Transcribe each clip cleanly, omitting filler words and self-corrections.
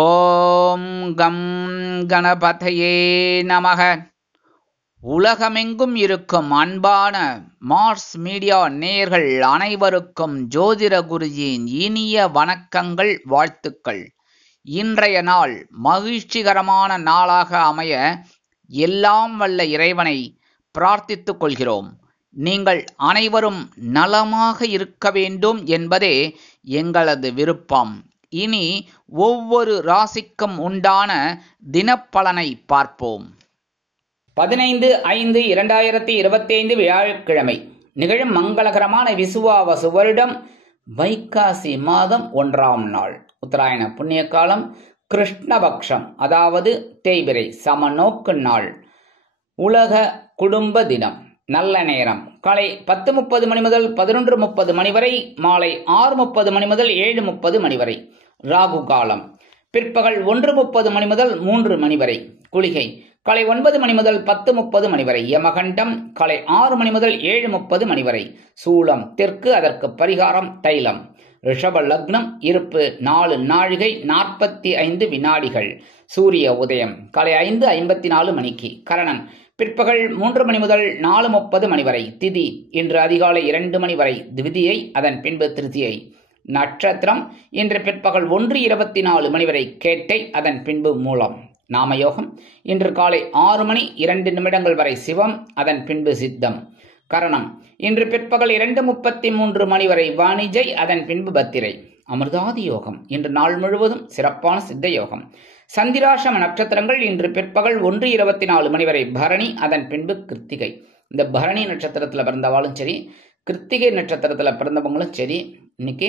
ஓம் come கணபதையே நமக. உலகமெங்கும் இருக்கும் அன்பான மார்ஸ் மீடியா நேயர்கள் அனைவருக்கும் ஜோதிட குருஜியின் இனிய வணக்கங்கள், வாழ்த்துக்கள். இன்றைய நாள் மகிழ்ச்சிகரமான நாளாக அமைய எல்லாம் வல்ல இறைவனை பிரார்த்தித்துக் கொள்கிறோம். நீங்கள் அனைவரும் நலமாக இருக்க வேண்டும் என்பதே எங்களது விருப்பம். இனி ஒவ்வொரு ராசிக்கும் உண்டான தினப்பலனை பார்ப்போம். 15/5/2025 வியாழக்கிழமை நிகழும் மங்களகரமான விசுவாவசு வருடம் வைகாசி மாதம் 1ஆம் நாள், உத்தராயண புண்ணிய காலம், கிருஷ்ணபக்ஷம் அதாவது தேய்பிறை சமநோக்கு நாள், உலக குடும்ப தினம். நல்ல நேரம் காலை 10:30 மணி முதல் 11:30 மணி வரை, மாலை 6:30 மணி முதல் 7:30 மணி வரை. ராகு காலம் பிற்பகல் 1:30 மணி முதல் 3 மணி வரை. குளிகை காலை 9 மணி முதல் 10:30 மணி வரை. யமகண்டம் காலை 6 மணி முதல் 7:30 மணி வரை. சூலம் தெற்கு, அதற்கு பரிகாரம் தைலம். ரிஷப லக்னம், இருப்பு 4 நாழிகை 45 வினாடிகள். சூரிய உதயம் காலை 5:54 மணிக்கு. கரணன் பிற்பகல் 3 மணி முதல் 4:30 மணி வரை. திதி இன்று அதிகாலை 2 மணி வரை திவிதியை, அதன் பின்பு திருதியை. நட்சத்திரம் இன்று பிற்பகல் 1:24 மணி வரை கேட்டை, அதன் பின்பு மூலம். நாமயோகம் இன்று காலை 6 மணி 2 நிமிடங்கள் வரை சிவம், அதன் பின்பு சித்தம். கரணம் இன்று பிற்பகல் 2:33 மணி வரை வாணிஜை, அதன் பின்பு பத்திரை. அமிர்தாதி யோகம் இன்று நாள் முழுவதும் சிறப்பான சித்த யோகம். சந்திராசம நட்சத்திரங்கள் இன்று பிற்பகல் 1:24 மணி வரை பரணி, அதன் பின்பு கிருத்திகை. இந்த பரணி நட்சத்திரத்தில் பிறந்தவாலும் சரி, கிருத்திகை நட்சத்திரத்தில் பிறந்தவங்களும் சரி, இன்னைக்கு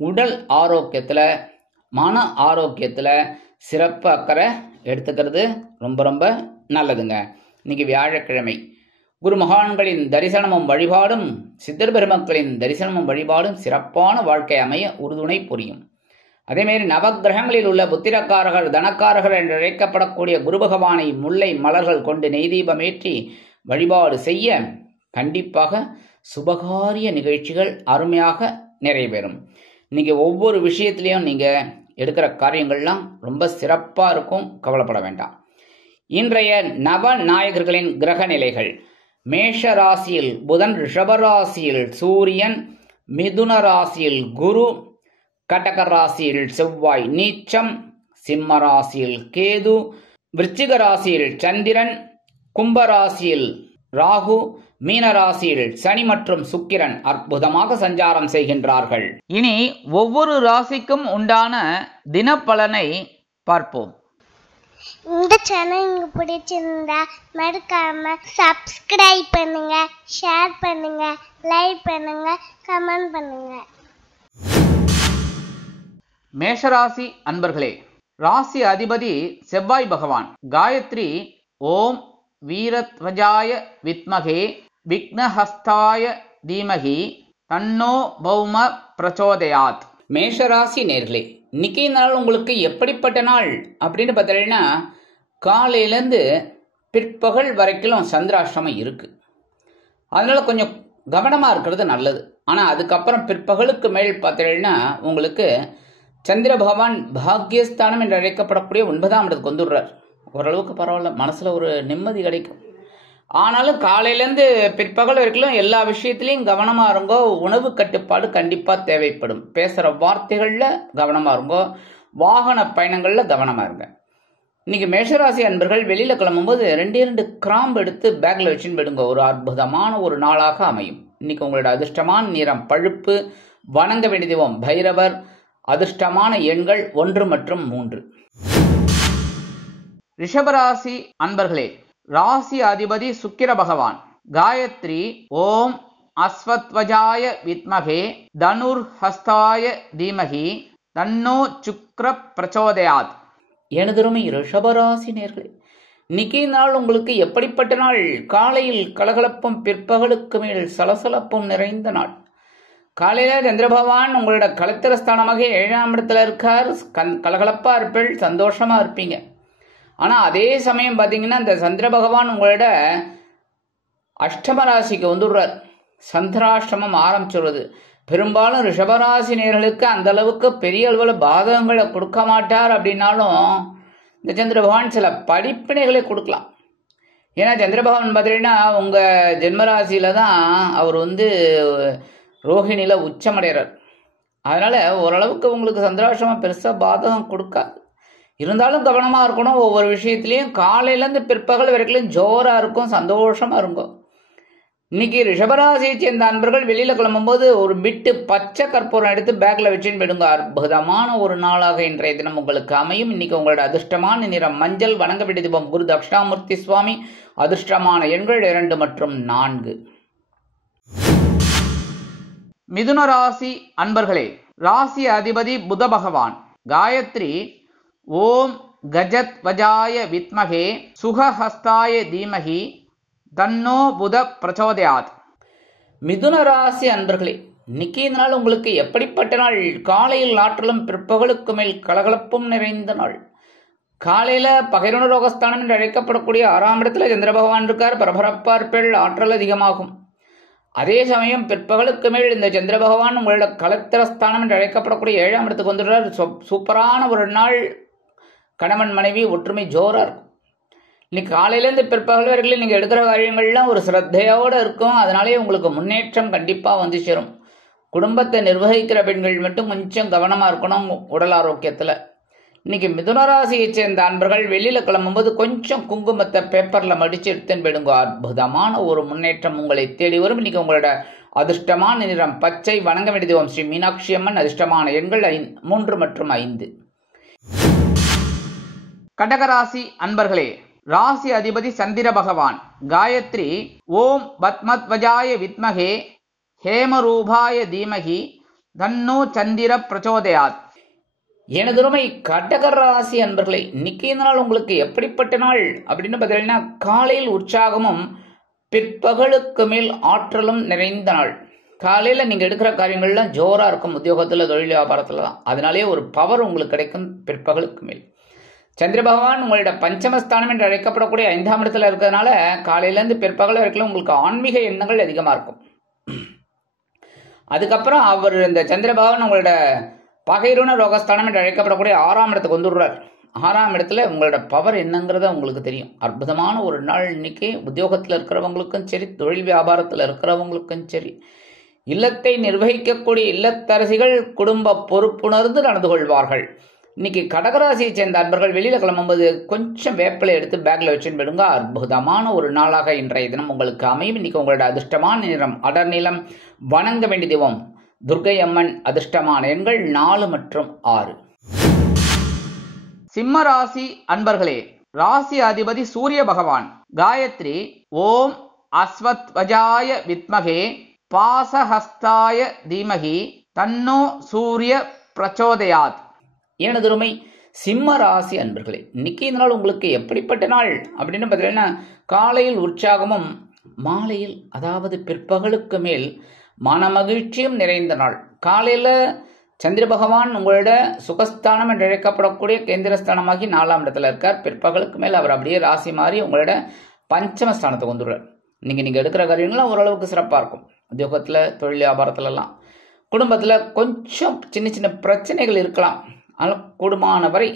உடல் ஆரோக்கியத்தில், மன ஆரோக்கியத்தில் சிறப்பு அக்கறை எடுத்துக்கிறது ரொம்ப ரொம்ப நல்லதுங்க. இன்னைக்கு வியாழக்கிழமை, குரு மகான்களின் தரிசனமும் வழிபாடும், சித்தர் பெருமக்களின் தரிசனமும் வழிபாடும் சிறப்பான வாழ்க்கை அமைய உறுதுணை புரியும். அதேமாரி நவகிரகங்களில் உள்ள புத்திரக்காரகர், தனக்காரகர் என்று அழைக்கப்படக்கூடிய குரு பகவானை முல்லை மலர்கள் கொண்டு நெய்தீபமேற்றி வழிபாடு செய்ய கண்டிப்பாக சுபகாரிய நிகழ்ச்சிகள் அருமையாக நிறைவேறும். இன்னைக்கு ஒவ்வொரு விஷயத்திலையும் நீங்கள் எடுக்கிற காரியங்கள்லாம் ரொம்ப சிறப்பாக இருக்கும், கவலைப்பட வேண்டாம். இன்றைய நவ நாயகர்களின் கிரக நிலைகள்: மேஷ ராசியில் புதன், ரிஷபராசியில் சூரியன், மிதுன ராசியில் குரு, கடக ராசியில் செவ்வாய் நீச்சம், சிம்ம ராசியில் கேது, விருச்சிக ராசியில் சந்திரன், கும்பராசியில் ராகு, மீன ராசியில் சனி மற்றும் சுக்கிரன் அற்புதமாக சஞ்சாரம் செய்கின்றார்கள். இனி ஒவ்வொரு ராசிக்கும் உண்டான தினப்பலனை பார்ப்போம். இந்த சேனல் உங்களுக்கு பிடிச்சிருந்தா மறக்காம சப்ஸ்கிரைப் பண்ணுங்க, ஷேர் பண்ணுங்க, லைக் பண்ணுங்க, கமெண்ட் பண்ணுங்க. மேஷராசி அன்பர்களே, ராசி அதிபதி செவ்வாய் பகவான். காயத்ரி ஓம் வீரத்வஜாய வித்மகே விக்னஹஸ்தாய தீமகி தன்னோ பௌம பிரச்சோதயாத். மேஷராசி நேர்களே, இன்னைக்கு நாள் உங்களுக்கு எப்படிப்பட்ட நாள் அப்படின்னு பார்த்தீங்கன்னா, காலையிலேருந்து பிற்பகல் வரைக்கும் சந்திராஷ்டிரமம் இருக்கு. அதனால கொஞ்சம் கவனமாக இருக்கிறது நல்லது. ஆனால் அதுக்கப்புறம் பிற்பகலுக்கு மேல் பார்த்தீங்கன்னா உங்களுக்கு சந்திர பகவான் பாக்யஸ்தானம் என்று அழைக்கப்படக்கூடிய 9ஆம் இடத்துக்கு வந்துடுறார். ஓரளவுக்கு பரவாயில்ல, மனசில் ஒரு நிம்மதி கிடைக்கும். ஆனாலும் காலையிலேருந்து பிற்பகல் வரைக்கும் எல்லா விஷயத்துலையும் கவனமாக இருங்கோ. உணவு கட்டுப்பாடு கண்டிப்பாக தேவைப்படும். பேசுகிற வார்த்தைகளில் கவனமாக இருங்கோ. வாகன பயணங்களில் கவனமாக இருங்க. இன்னைக்கு மேஷராசி அன்பர்கள் வெளியில் கிளம்பும்போது 2 கிராம்பு எடுத்து பேக்கில் வச்சுன்னு போயிடுங்க. ஒரு அற்புதமான ஒரு நாளாக அமையும். இன்னைக்கு உங்களோட அதிர்ஷ்டமான நிறம் பழுப்பு. வணங்க வேண்டிய தெய்வம் பைரவர். அதிர்ஷ்டமான எண்கள் 1 மற்றும் 3. ரிஷபராசி அன்பர்களே, ராசி அதிபதி சுக்கிர பகவான். காயத்ரி ஓம் அஸ்வத்வஜாய வித்மகே தனுர்ஹஸ்தாய தீமகி தன்னோ சுக்ர பிரச்சோதயாத். எனதுருமை ரிஷபராசி நேர்களே, இன்னைக்கு நாள் உங்களுக்கு எப்படிப்பட்ட நாள்? காலையில் கலகலப்பும், பிற்பகலுக்கு மேல் சலசலப்பும் நிறைந்த நாள். காலையில சந்திர பகவான் உங்களோட கலத்திரஸ்தானமாக 7ஆம் இடத்துல இருக்கார். கலகலப்பா இருப்பீள், சந்தோஷமா இருப்பீங்க. ஆனால் அதே சமயம் பார்த்தீங்கன்னா இந்த சந்திர பகவான் உங்களோட அஷ்டம ராசிக்கு வந்துடுறார். சந்திராஷ்டமம் ஆரம்பிச்சுடுறது. பெரும்பாலும் ரிஷபராசி நேயர்களுக்கு அந்த அளவுக்கு பெரிய அளவில் பாதகங்களை கொடுக்க மாட்டார். அப்படின்னாலும் இந்த சந்திர பகவான் சில படிப்பினைகளை கொடுக்கலாம். ஏன்னா சந்திர பகவான் பார்த்தீங்கன்னா உங்கள் ஜென்மராசியில தான் அவர் ரோஹிணியில் உச்சமடைகிறார். அதனால் ஓரளவுக்கு உங்களுக்கு சந்திராஷ்டமம் பெருசாக பாதகம் கொடுக்காது. இருந்தாலும் கவனமாக இருக்கணும். ஒவ்வொரு விஷயத்துலையும் காலையிலேருந்து பிற்பகல் வரைக்கும் ஜோராக இருக்கும், சந்தோஷமாக இருக்கும். இன்னைக்கு ரிஷபராசியை சேர்ந்த அன்பர்கள் வெளியில் கிளம்பும்போது ஒரு பிட்டு பச்சை கற்பூரம் எடுத்து பேக்கில் வச்சுன்னு போயிடுங்க. அற்புதமான ஒரு நாளாக இன்றைய தினம் உங்களுக்கு அமையும். இன்னைக்கு உங்களோட அதிர்ஷ்டமான நிறம் மஞ்சள். வணங்க வேண்டிய தீபம் குரு தட்சிணாமூர்த்தி சுவாமி. அதிர்ஷ்டமான எண்கள் 2 மற்றும் 4. மிதுன ராசி அன்பர்களே, ராசி அதிபதி புத பகவான். காயத்ரி ஓம் கஜத் வஜாய வித்மகே சுகஹஸ்தாய தீமகி தன்னோ புத பிரச்சோதயாத். மிதுன ராசி அன்பர்களே, இன்னைக்கு இந்த நாள் உங்களுக்கு எப்படிப்பட்ட நாள்? காலையில் ஆற்றலும் பிற்பகலுக்கு மேல் கலகலப்பும் நிறைந்த நாள். காலையில பகைருண ரோகஸ்தானம் என்று அழைக்கப்படக்கூடிய 6ஆம் இடத்துல சந்திர பகவான் இருக்கார். பரபரப்பார்பேள், ஆற்றல் அதிகமாகும். அதே சமயம் பிற்பகலுக்கு மேல் இந்த சந்திர பகவான் உங்களோட கலத்திரஸ்தானம் என்று அழைக்கப்படக்கூடிய 7ஆம் இடத்துக்கு வந்துடுறார். சூப்பரான ஒரு நாள். கணவன் மனைவி ஒற்றுமை ஜோரா இருக்கும். இன்னைக்கு காலையிலேருந்து பிற்பகல் வரைக்கும் நீங்கள் எடுக்கிற காரியங்கள்லாம் ஒரு சிரத்தையோடு இருக்கும். அதனாலே உங்களுக்கு முன்னேற்றம் கண்டிப்பாக சேரும். குடும்பத்தை நிர்வகிக்கிற பெண்கள் மட்டும் கொஞ்சம் கவனமாக இருக்கணும் உடல் ஆரோக்கியத்தில். இன்னைக்கு மிதுனராசியை சேர்ந்த அன்பர்கள் வெளியில் கிளம்பும்போது கொஞ்சம் குங்குமத்தை பேப்பரில் மடித்து எடுத்துன்னு போயிடுங்க. அற்புதமான ஒரு முன்னேற்றம் உங்களை தேடி வரும். இன்னைக்கு உங்களோட அதிர்ஷ்டமான நிறம் பச்சை. வணங்க வேண்டிய தெய்வம் ஸ்ரீ மீனாட்சி அம்மன். அதிர்ஷ்டமான எண்கள் 3 மற்றும் 5. கடகராசி அன்பர்களே, ராசி அதிபதி சந்திர பகவான். காயத்ரி ஓம் பத்மத்வஜாய வித்மகே ஹேமரூபாய தீமகி தன்னோ சந்திர பிரச்சோதயாத். எனதுருமை கடகராசி அன்பர்களே, இன்னைக்கு இந்த நாள் உங்களுக்கு எப்படிப்பட்ட நாள் அப்படின்னு பார்த்தீங்கன்னா காலையில் உற்சாகமும் பிற்பகலுக்கு மேல் ஆற்றலும் நிறைந்த நாள். காலையில் நீங்கள் எடுக்கிற காரியங்கள்லாம் ஜோராக இருக்கும். உத்தியோகத்தில், தொழில் வியாபாரத்தில் தான். அதனாலே ஒரு பவர் உங்களுக்கு கிடைக்கும் பிற்பகலுக்கு மேல். சந்திர பகவான் உங்களோட பஞ்சமஸ்தானம் என்று அழைக்கப்படக்கூடிய 5ஆம் இடத்துல இருக்கிறதுனால காலையிலேருந்து பிற்பகல் வரைக்கும் உங்களுக்கு ஆன்மீக எண்ணங்கள் அதிகமாக இருக்கும். அதுக்கப்புறம் அவர் இந்த சந்திர பகவான் உங்களோட பகைருண ரோகஸ்தானம் என்று அழைக்கப்படக்கூடிய 6ஆம் இடத்துக்கு வந்துடுறார். 6ஆம் இடத்துல உங்களோட பவர் என்னங்கிறத உங்களுக்கு தெரியும். அற்புதமான ஒரு நாள் இன்னைக்கு. உத்தியோகத்தில் இருக்கிறவங்களுக்கும் சரி, தொழில் வியாபாரத்தில் இருக்கிறவங்களுக்கும் சரி, இல்லத்தை நிர்வகிக்கக்கூடிய இல்லத்தரசிகள் குடும்ப பொறுப்புணர்ந்து நடந்து கொள்வார்கள். இன்னைக்கு கடகராசியை சேர்ந்த அன்பர்கள் வெளியில் கிளம்பும்போது கொஞ்சம் வேப்பிலை எடுத்து பேக்கில் வச்சுன்னு போயிடுங்க. அற்புதமான ஒரு நாளாக இன்றைய தினம் உங்களுக்கு அமையும். இன்னைக்கு உங்களோட அதிர்ஷ்டமான நிறம் அடர் நிலம். வணங்க வேண்டிய தெய்வம் துர்க்கை அம்மன். அதிர்ஷ்டமான எண்கள் 4 மற்றும் 6. சிம்ம ராசி அன்பர்களே, ராசி அதிபதி சூரிய பகவான். காயத்ரி ஓம் அஸ்வத் வஜாய வித்மகே பாசஹஸ்தாய தீமகி தன்னோ சூரிய பிரச்சோதயாத். எனதுருமை சிம்ம ராசி அன்பர்களே, இன்னைக்கு இந்த நாள் உங்களுக்கு எப்படிப்பட்ட நாள் அப்படின்னு பார்த்தீங்கன்னா காலையில் உற்சாகமும் மாலையில் அதாவது பிற்பகலுக்கு மேல் மனமகிழ்ச்சியும் நிறைந்த நாள். காலையில் சந்திர பகவான் உங்களோட சுகஸ்தானம் என்று அழைக்கப்படக்கூடிய கேந்திரஸ்தானமாகி 4ஆம் இடத்துல இருக்கார். பிற்பகலுக்கு மேல் அவர் அப்படியே ராசி மாறி உங்களோட பஞ்சமஸ்தானத்துக்கு வந்துடுறார். இன்னைக்கு நீங்கள் எடுக்கிற காரியங்கள்லாம் ஓரளவுக்கு சிறப்பாக இருக்கும். உத்தியோகத்தில், தொழில் வியாபாரத்துலலாம். குடும்பத்தில் கொஞ்சம் சின்ன சின்ன பிரச்சனைகள் இருக்கலாம். ஆனால் கூடுமான வரை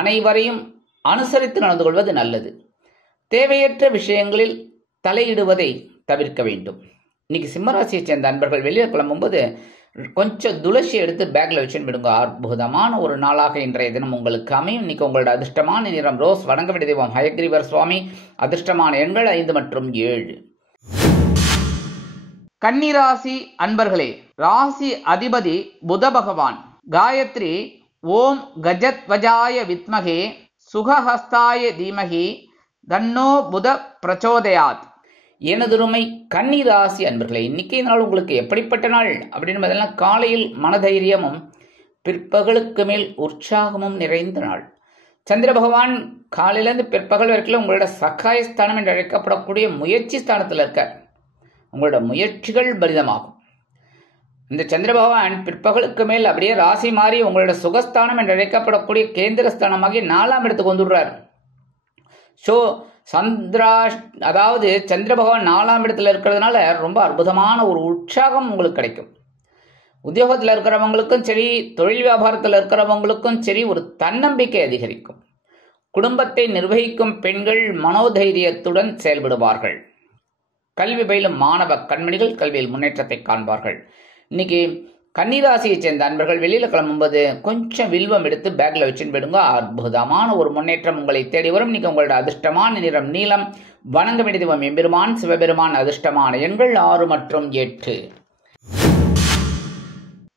அனைவரையும் அனுசரித்து நடந்து கொள்வது நல்லது. தேவையற்ற விஷயங்களில் தலையிடுவதை தவிர்க்க வேண்டும். இன்னைக்கு சிம்மராசியை சேர்ந்த அன்பர்கள் வெளியே கிளம்பும்போது கொஞ்சம் துளசி எடுத்து பேக்கில் வச்சுன்னு விடுங்க. அற்புதமான ஒரு நாளாக இன்றைய தினம் உங்களுக்கு அமையும். இன்னைக்கு உங்களோட அதிர்ஷ்டமான நிறம் ரோஸ். வணங்க வேண்டிய தெய்வம் ஹயக்ரீவர் சுவாமி. அதிர்ஷ்டமான எண்கள் 5 மற்றும் 7. கன்னிராசி அன்பர்களே, ராசி அதிபதி புத பகவான். காயத்ரி ஓம் கஜத் வஜாய வித்மகே சுகஹஸ்தாய தீமகி தன்னோ புத பிரச்சோதயாத். எனதுருமை கன்னிராசி அன்பர்களே, இன்னைக்கு நாள் உங்களுக்கு எப்படிப்பட்ட நாள் அப்படின்னு பார்த்தீங்கன்னா காலையில் மனதைரியமும் பிற்பகலுக்கு மேல் உற்சாகமும் நிறைந்த நாள். சந்திர பகவான் காலையிலேருந்து பிற்பகல் வரைக்கும் உங்களோட சகாயஸ்தானம் என்று அழைக்கப்படக்கூடிய முயற்சி ஸ்தானத்தில் இருக்கார். உங்களோட முயற்சிகள் பலிதமாகும். இந்த சந்திர பகவான் பிற்பகலுக்கு மேல் அப்படியே ராசி மாறி உங்களோட சுகஸ்தானம் என்று அழைக்கப்படக்கூடிய கேந்திரஸ்தானமாகி 4ஆம் இடத்துக்கு வந்துடுறார். ஸோ அதாவது சந்திர பகவான் 4ஆம் இடத்துல இருக்கிறதுனால ரொம்ப அற்புதமான ஒரு உற்சாகம் உங்களுக்கு கிடைக்கும். உத்தியோகத்தில் இருக்கிறவங்களுக்கும் சரி, தொழில் வியாபாரத்தில் இருக்கிறவங்களுக்கும் சரி, ஒரு தன்னம்பிக்கை அதிகரிக்கும். குடும்பத்தை நிர்வகிக்கும் பெண்கள் மனோதைரியத்துடன் செயல்படுவார்கள். கல்வி பயிலும் மாணவ கண்மணிகள் கல்வியில் முன்னேற்றத்தை காண்பார்கள். இன்னைக்கு கன்னிராசியை சேர்ந்த அன்பர்கள் வெளியில கிளம்பும்போது கொஞ்சம் வில்வம் எடுத்து பேக்ல வச்சுன்னு போயிடுங்க. அற்புதமான ஒரு முன்னேற்றம் உங்களை தேடி வரும். இன்னைக்கு உங்களோட அதிர்ஷ்டமான நிறம் நீலம். வணங்க வேண்டிய தெய்வம் எம்பெருமான் சிவபெருமான். அதிர்ஷ்டமான எண்கள் 6 மற்றும் 8.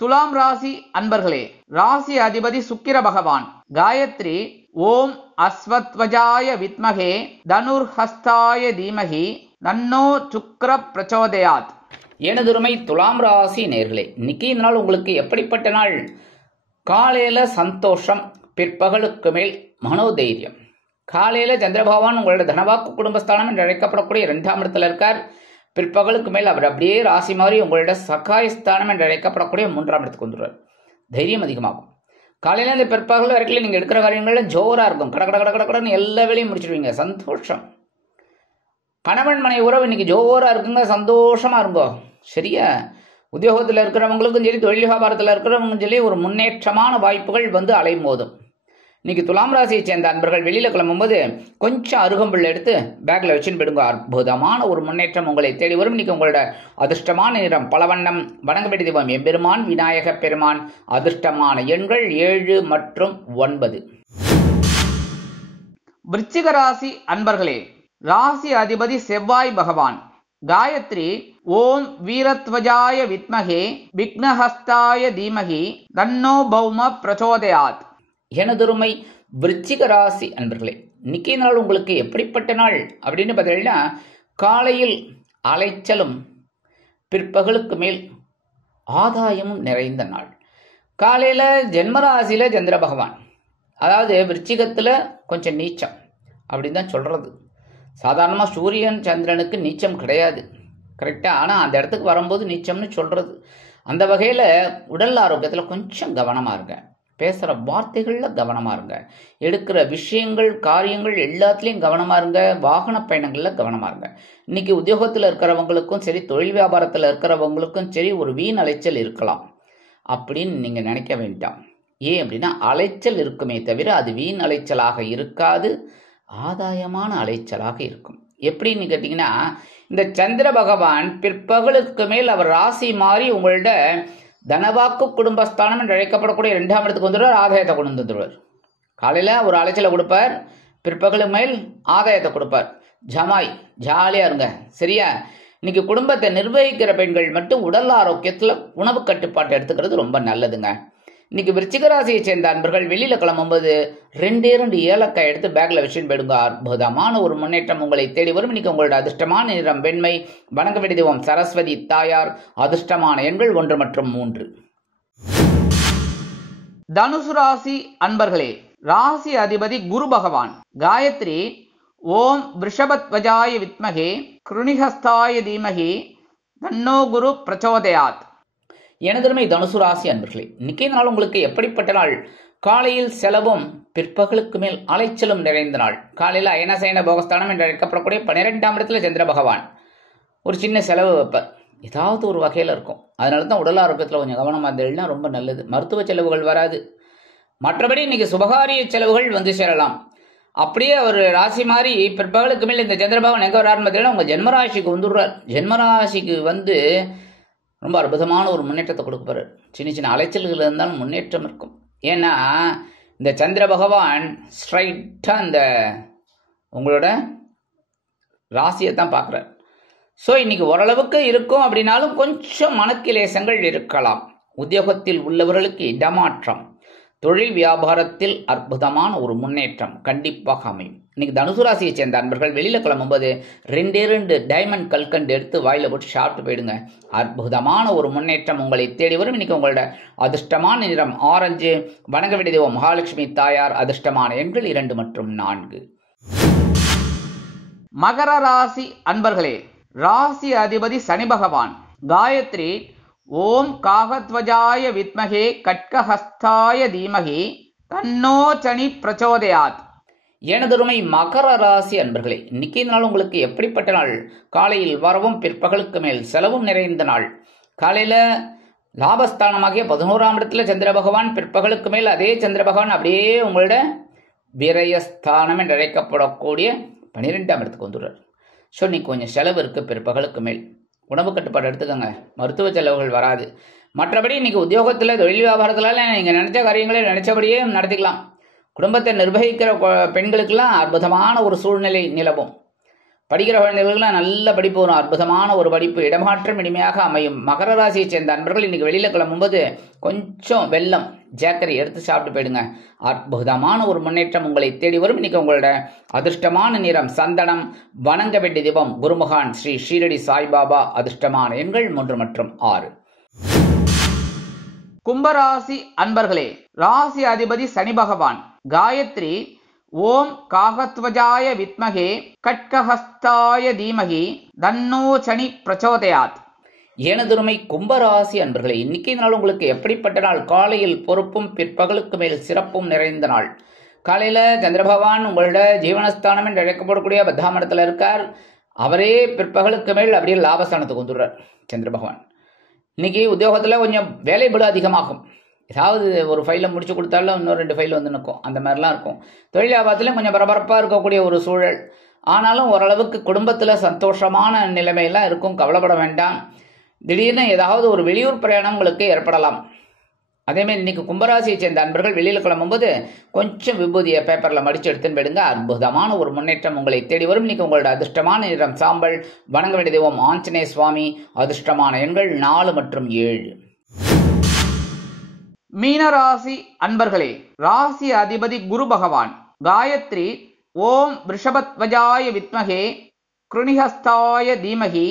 துலாம் ராசி அன்பர்களே, ராசி அதிபதி சுக்கிர பகவான். காயத்ரி ஓம் அஸ்வத்வஜாய வித்மகே தனுர்ஹஸ்தாய தீமகி தன்னோ சுக்ர பிரச்சோதயாத். எனதுருமை துலாம் ராசி நேர்களே, இன்னைக்கு இந்த நாள் உங்களுக்கு எப்படிப்பட்ட நாள்? காலையில சந்தோஷம், பிற்பகலுக்கு மேல் மனோதைரியம். காலையில சந்திர பகவான் உங்களோட தனவாக்கு குடும்பஸ்தானம் என்று அழைக்கப்படக்கூடிய 2ஆம் இடத்துல இருக்கார். பிற்பகலுக்கு மேல் அவர் அப்படியே ராசி மாதிரி உங்களோட சகாயஸ்தானம் என்று அழைக்கப்படக்கூடிய 3ஆம் இடத்துக்கு வந்துடுவார். தைரியம் அதிகமாகும். காலையில இந்த பிற்பகல் வரைக்கும் நீங்க எடுக்கிற காரியங்கள்ல ஜோரா இருக்கும். கடன்னு எல்லா வேலையும் முடிச்சிடுவீங்க. சந்தோஷம். கணவன் மனை உறவு இன்னைக்கு ஜோரா இருக்குங்க. சந்தோஷமா இருங்கோ. சரியா? உத்தியோகத்தில் இருக்கிறவங்களுக்கும் சரி, தொழில் வியாபாரத்தில் இருக்கிறவங்களுக்கும் சரி, ஒரு முன்னேற்றமான வாய்ப்புகள் வந்து அலைமோதும். இன்னைக்கு துலாம் ராசியை சேர்ந்த அன்பர்கள் வெளியில கிளம்பும்போது கொஞ்சம் அருகம்புல் எடுத்து பேக்ல வச்சுன்னு போயிடுங்க. அற்புதமான ஒரு முன்னேற்றம் உங்களை தேடி வரும். இன்னைக்கு உங்களோட அதிர்ஷ்டமான நிறம் பலவண்ணம். வணங்க வேண்டிய தெய்வம் எம்பெருமான் விநாயக பெருமான். அதிர்ஷ்டமான எண்கள் 7 மற்றும் 9. விருச்சிக ராசி அன்பர்களே, ராசி அதிபதி செவ்வாய் பகவான். காயத்ரி ஓம் வீரத்வஜாய வித்மகே விக்னஹஸ்தாய தீமகி தன்னோ பௌம பிரச்சோதயாத். எனதுருமை விருச்சிக ராசி அன்பர்களே, இன்னைக்கு நாள் உங்களுக்கு எப்படிப்பட்ட நாள் அப்படின்னு பார்த்தீங்கன்னா, காலையில் அலைச்சலும் பிற்பகலுக்கு மேல் ஆதாயமும் நிறைந்த நாள். காலையில ஜென்மராசியில சந்திர பகவான், அதாவது விருச்சிகத்துல கொஞ்சம் நீச்சம் அப்படின்னு தான் சொல்றது. சாதாரணமாக சூரியன் சந்திரனுக்கு நீச்சம் கிடையாது, கரெக்டா? ஆனால் அந்த இடத்துக்கு வரும்போது நீச்சம்னு சொல்றது. அந்த வகையில் உடல் ஆரோக்கியத்தில் கொஞ்சம் கவனமாக இருங்க. பேசுகிற வார்த்தைகளில் கவனமாக இருங்க. எடுக்கிற விஷயங்கள் காரியங்கள் எல்லாத்துலேயும் கவனமாக இருங்க. வாகன பயணங்களில் கவனமாக இருங்க. இன்னைக்கு உத்தியோகத்தில் இருக்கிறவங்களுக்கும் சரி, தொழில் வியாபாரத்தில் இருக்கிறவங்களுக்கும் சரி, ஒரு வீண் அலைச்சல் இருக்கலாம் அப்படின்னு நீங்கள் நினைக்க வேண்டாம். ஏன் அப்படின்னா, அலைச்சல் இருக்குமே தவிர அது வீண் அலைச்சலாக இருக்காது, ஆதாயமான அலைச்சலாக இருக்கும். எப்படின்னு கேட்டீங்கன்னா, இந்த சந்திர பகவான் பிற்பகலுக்கு மேல் அவர் ராசி மாறி உங்களோட தனவாக்கு குடும்பஸ்தானம் என்று அழைக்கப்படக்கூடிய 2ஆம் இடத்துக்கு வந்துடுவார். ஆதாயத்தை கொண்டு வந்துடுவார். காலையில ஒரு அலைச்சலை கொடுப்பார், பிற்பகலுக்கு மேல் ஆதாயத்தை கொடுப்பார். ஜாலியா இருங்க. சரியா? இன்னைக்கு குடும்பத்தை நிர்வகிக்கிற பெண்கள் மட்டும் உடல் ஆரோக்கியத்துல உணவு கட்டுப்பாட்டை எடுத்துக்கிறது ரொம்ப நல்லதுங்க. இன்னைக்கு விருச்சிக ராசியை சேர்ந்த அன்பர்கள் வெளியில கிளம்பும்போது 2 ஏலக்காய் எடுத்து பேக்ல வச்சுன்னு போயிடுங்க. அற்புதமான ஒரு முன்னேற்றம் உங்களை தேடி வரும். இன்னைக்கு உங்களோட அதிர்ஷ்டமான நிறம் வெண்மை. வணங்க வேண்டிய தெய்வம் சரஸ்வதி தாயார். அதிர்ஷ்டமான எண்கள் 1 மற்றும் 3. தனுசு ராசி அன்பர்களே, ராசி அதிபதி குரு பகவான். காயத்ரி ஓம் விருஷபத்வஜாய வித்மகே கிருணிஹஸ்தாய தீமகி தன்னோ குரு பிரச்சோதயாத். எனதுமே தனுசு ராசி அன்பர்களே, இன்னைக்கு நாள் உங்களுக்கு எப்படிப்பட்ட நாள்? காலையில் செலவும் பிற்பகலுக்கு மேல் அலைச்சலும் நிறைந்த நாள். காலையில் அயனசயன போகஸ்தானம் என்று அழைக்கப்படக்கூடிய 12ஆம் இடத்துல சந்திர பகவான் ஒரு சின்ன செலவு வைப்பார். ஏதாவது ஒரு வகையில் இருக்கும். அதனால தான் உடல் ஆரோக்கியத்தில் கொஞ்சம் கவனமாக இருந்ததுன்னா ரொம்ப நல்லது. மருத்துவ செலவுகள் வராது. மற்றபடி இன்னைக்கு சுபகாரிய செலவுகள் வந்து சேரலாம். அப்படியே அவர் ராசி மாதிரி பிற்பகலுக்கு மேல் இந்த சந்திர பகவான் எங்கே வராருன்னு பார்த்தீங்கன்னா, உங்கள் ஜென்மராசிக்கு வந்துடுறார். ஜென்மராசிக்கு வந்து ரொம்ப அற்புதமான ஒரு முன்னேற்றத்தை கொடுப்பாரு. சின்ன சின்ன அலைச்சல்கள் இருந்தாலும் முன்னேற்றம் இருக்கும். ஏன்னா இந்த சந்திர பகவான் ஸ்ட்ரைட்டா இந்த உங்களோட ராசியை தான் பார்க்குறார். ஸோ இன்னைக்கு ஓரளவுக்கு இருக்கும். அப்படின்னாலும் கொஞ்சம் மனக்கிலேசங்கள் இருக்கலாம். உத்தியோகத்தில் உள்ளவர்களுக்கு இடமாற்றம், தொழில் வியாபாரத்தில் அற்புதமான ஒரு முன்னேற்றம் கண்டிப்பாக அமையும். இன்னைக்கு தனுசு ராசியை சேர்ந்த அன்பர்கள் வெளியில கிளம்பும்போது 2 டைமண்ட் கல்கண்டு எடுத்து வாயில போட்டு சாப்பிட்டு போயிடுங்க. அற்புதமான ஒரு முன்னேற்றம் உங்களை தேடி வரும். இன்னைக்கு உங்களோட அதிர்ஷ்டமான நிறம் ஆரஞ்சு. வணங்க வேண்டிய தெய்வம் மகாலட்சுமி தாயார். அதிர்ஷ்டமான எண்கள் 2 மற்றும் 4. மகர ராசி அன்பர்களே, ராசி அதிபதி சனி பகவான். காயத்ரி ஓம் காகத்வஜாய வித்மகே கட்கஹஸ்தாய தீமகி தன்னோ சனி பிரச்சோதயாத். எனதொருமை மகர ராசி அன்பர்களே, இன்னைக்கு நாள் உங்களுக்கு எப்படிப்பட்ட நாள்? காலையில் வரவும் பிற்பகலுக்கு மேல் செலவும் நிறைந்த நாள். காலையில லாபஸ்தானமாகிய 11ஆம் இடத்துல சந்திர பகவான், பிற்பகலுக்கு மேல் அதே சந்திர பகவான் அப்படியே உங்களோட விரயஸ்தானம் என்று அழைக்கப்படக்கூடிய 12ஆம் இடத்துக்கு வந்துடுறார். ஸோ இன்னைக்கு கொஞ்சம் செலவு இருக்கு. பிற்பகலுக்கு மேல் உணவு கட்டுப்பாடு எடுத்துக்கோங்க, மருத்துவ செலவுகள் வராது. மற்றபடி இன்னைக்கு உத்தியோகத்தில், தொழில் வியாபாரத்தினால நீங்கள் நினைச்ச காரியங்களை நினைச்சபடியே நடத்திக்கலாம். குடும்பத்தை நிர்வகிக்கிற பெண்களுக்கெல்லாம் அற்புதமான ஒரு சூழ்நிலை நிலவும். படிக்கிற குழந்தைகளுக்கெல்லாம் நல்ல படிப்பு வரும், அற்புதமான ஒரு படிப்பு, இடமாற்றம் இனிமையாக அமையும். மகர ராசியை சேர்ந்த அன்பர்கள் இன்னைக்கு வெளியில் கிளம்பும்போது கொஞ்சம் வெல்லம், ஜாக்கரி எடுத்து சாப்பிட்டு போயிடுங்க. அற்புதமான ஒரு முன்னேற்றம் உங்களை தேடி வரும். இன்னைக்கு உங்களோட அதிர்ஷ்டமான நிறம் சந்தனம். வணங்க வேண்டிய தெய்வம் குருமகான் ஸ்ரீ ஷீரடி சாய்பாபா. அதிர்ஷ்டமான எண்கள் 3 மற்றும் 6. கும்பராசி அன்பர்களே, ராசி அதிபதி சனி பகவான். காயத்ரி ஓம் காகத்வஜாய வித்மகே கட்கஹஸ்தாய தீமகி தன்னோ சனி பிரச்சோதயாத். எனதுருமை கும்பராசி அன்பர்களே, இன்னைக்கு நாள் உங்களுக்கு எப்படிப்பட்ட நாள்? காலையில் பொறுப்பும் பிற்பகலுக்கு மேல் சிறப்பும் நிறைந்த நாள். காலையில சந்திர பகவான் உங்களோட ஜீவனஸ்தானம் என்று அழைக்கப்படக்கூடிய 10ஆம் இடத்துல இருக்கார். அவரே பிற்பகலுக்கு மேல் அப்படியே லாபஸ்தானத்துக்கு வந்துடுறார் சந்திர பகவான். இன்னைக்கு உத்தியோகத்தில் கொஞ்சம் வேலைபளு அதிகமாகும். ஏதாவது ஒரு ஃபைலை முடிச்சு கொடுத்தாலும் இன்னொரு 2 ஃபைல் வந்து நிற்கும், அந்த மாதிரிலாம் இருக்கும். தொழில் வியாபாரத்திலும் கொஞ்சம் பரபரப்பாக இருக்கக்கூடிய ஒரு சூழல். ஆனாலும் ஓரளவுக்கு குடும்பத்தில் சந்தோஷமான நிலைமையெல்லாம் இருக்கும், கவலைப்பட வேண்டாம். திடீர்னு ஏதாவது ஒரு வெளியூர் பிரயாணம் உங்களுக்கு ஏற்படலாம். அதேமாதிரி இன்னைக்கு கும்பராசியை சேர்ந்த அன்பர்கள் வெளியில் கிளம்பும்போது கொஞ்சம் விபூதியை பேப்பரில் மடித்து எடுத்துன்னு போயிடுங்க. அற்புதமான ஒரு முன்னேற்றம் உங்களை தேடி வரும். இன்னைக்கு உங்களோட அதிர்ஷ்டமான நிறம் சாம்பல். வணங்க வேண்டிய தெய்வம் ஆஞ்சநேய சுவாமி. அதிர்ஷ்டமான எண்கள் 4 மற்றும் 7. மீனராசி அன்பர்களே, ராசி அதிபதி குரு பகவான். காயத்ரி ஓம் ரிஷபத்வஜாய வித்மகே கிருணிஹஸ்தாய தீமகி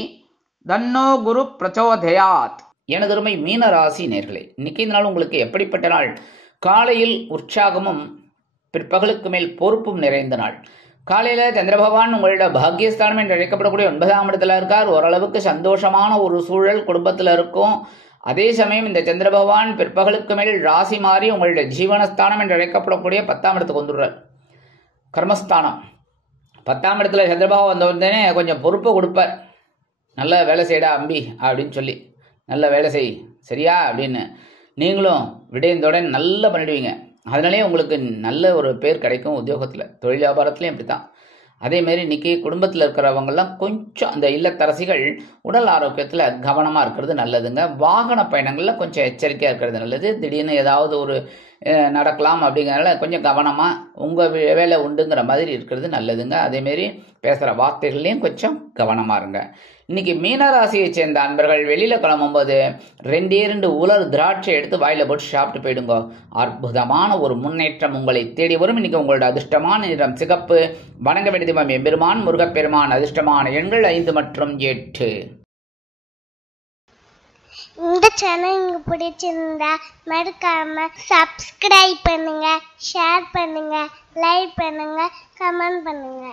தன்னோ குரு பிரச்சோதயாத். எனதருமை மீனராசி நேர்களே, இன்னைக்கு இந்த நாள் உங்களுக்கு எப்படிப்பட்ட நாள்? காலையில் உற்சாகமும் பிற்பகலுக்கு மேல் பொறுப்பும் நிறைந்த நாள். காலையில சந்திர பகவான் உங்களோட பாக்கியஸ்தானம் என்று அழைக்கப்படக்கூடிய 9ஆம் இடத்துல இருக்கார். ஓரளவுக்கு சந்தோஷமான ஒரு சூழல் குடும்பத்தில் இருக்கும். அதே சமயம் இந்த சந்திர பகவான் பிற்பகலுக்கு மேல் ராசி மாறி உங்களுடைய ஜீவனஸ்தானம் என்று அழைக்கப்படக்கூடிய 10ஆம் இடத்துக்கு வந்துடுறார். கர்மஸ்தானம் 10ஆம் இடத்துல சந்திர பகவான் வந்த உடனே கொஞ்சம் பொறுப்பை கொடுப்பார். நல்ல வேலை செய்யடா அம்பி அப்படின்னு சொல்லி, நல்ல வேலை செய் சரியா அப்படின்னு நீங்களும் விடயந்தோட நல்லா பண்ணிடுவீங்க. அதனாலே உங்களுக்கு நல்ல ஒரு பேர் கிடைக்கும். உத்தியோகத்தில், தொழில் வியாபாரத்துலையும் இப்படி தான். அதேமாரி இன்னைக்கு குடும்பத்தில் இருக்கிறவங்கெல்லாம் கொஞ்சம் அந்த இல்லத்தரசிகள் உடல் ஆரோக்கியத்தில் கவனமாக இருக்கிறது நல்லதுங்க. வாகன பயணங்களில் கொஞ்சம் எச்சரிக்கையாக இருக்கிறது நல்லது. திடீர்னு ஏதாவது ஒரு நடக்கலாம் அப்படிங்கிறனால கொஞ்சம் கவனமாக உங்கள் வேலை உண்டுங்கிற மாதிரி இருக்கிறது நல்லதுங்க. அதேமாரி பேசுகிற வார்த்தைகள்லையும் கொஞ்சம் கவனமாக இருங்க. இன்னைக்கு மீனராசியை சேர்ந்த அன்பர்கள் வெளியில் கிளம்பும்போது 2 உலர் திராட்சை எடுத்து வாயில போட்டு சாப்பிட்டு போயிடுங்க. அற்புதமான ஒரு முன்னேற்றம் உங்களை தேடி வரும். இன்னைக்கு உங்களோட அதிர்ஷ்டமான நிறம் சிகப்பு. வணங்க வேண்டிய தெய்வம் எம்பெருமான் முருகப்பெருமான். அதிர்ஷ்டமான எண்கள் 5 மற்றும் 8. இந்த சேனல் உங்களுக்கு பிடிச்சிருந்தா மறக்காம சப்ஸ்கிரைப் பண்ணுங்க, ஷேர் பண்ணுங்க, லைக் பண்ணுங்க, கமெண்ட் பண்ணுங்க.